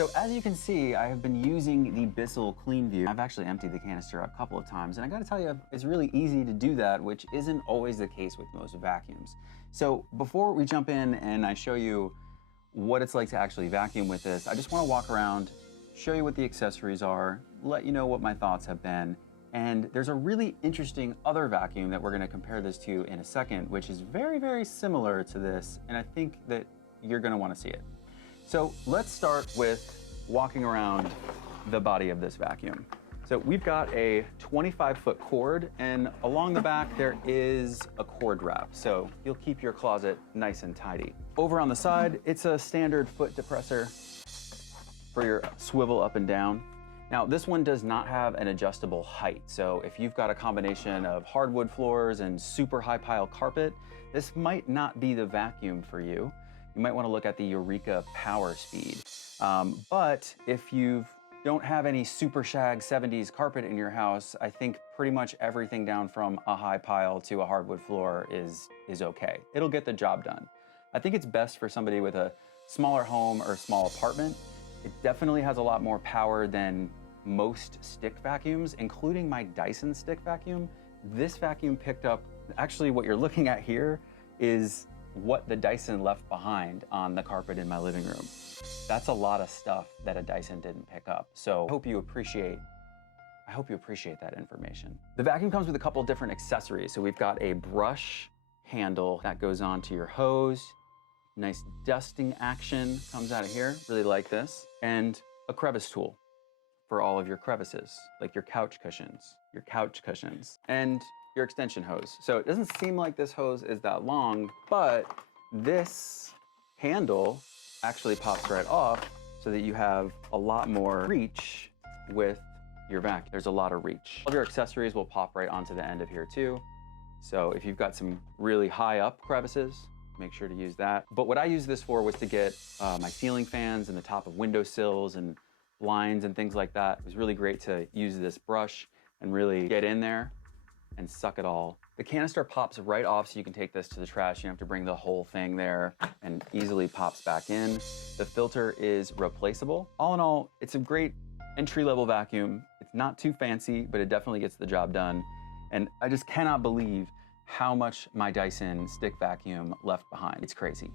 So as you can see, I have been using the Bissell Cleanview. I've actually emptied the canister a couple of times, and I gotta tell you, it's really easy to do that, which isn't always the case with most vacuums. So before we jump in and I show you what it's like to actually vacuum with this, I just wanna walk around, show you what the accessories are, let you know what my thoughts have been. And there's a really interesting other vacuum that we're gonna compare this to in a second, which is very, very similar to this, and I think that you're gonna wanna see it. So let's start with walking around the body of this vacuum. So we've got a 25-foot cord, and along the back there is a cord wrap, so you'll keep your closet nice and tidy. Over on the side, it's a standard foot depressor for your swivel up and down. Now, this one does not have an adjustable height, so if you've got a combination of hardwood floors and super high pile carpet, this might not be the vacuum for you. You might want to look at the Eureka Power Speed. But if you don't have any super shag 70s carpet in your house, I think pretty much everything down from a high pile to a hardwood floor is okay. It'll get the job done. I think it's best for somebody with a smaller home or small apartment. It definitely has a lot more power than most stick vacuums, including my Dyson stick vacuum. This vacuum picked up, actually what you're looking at here is what the Dyson left behind on the carpet in my living room. That's a lot of stuff that a Dyson didn't pick up. So I hope you appreciate that information. The vacuum comes with a couple different accessories. So we've got a brush handle that goes onto your hose. Nice dusting action comes out of here. Really like this. And a crevice tool for all of your crevices, like your couch cushions, and your extension hose. So it doesn't seem like this hose is that long, but this handle actually pops right off so that you have a lot more reach with your vac. There's a lot of reach. All of your accessories will pop right onto the end of here too. So if you've got some really high up crevices, make sure to use that. But what I used this for was to get my ceiling fans and the top of windowsills and blinds and things like that. It was really great to use this brush and really get in there and suck it all. The canister pops right off, so you can take this to the trash. You don't have to bring the whole thing there, and easily pops back in. The filter is replaceable. All in all, it's a great entry-level vacuum. It's not too fancy, but it definitely gets the job done. And I just cannot believe how much my Dyson stick vacuum left behind. It's crazy.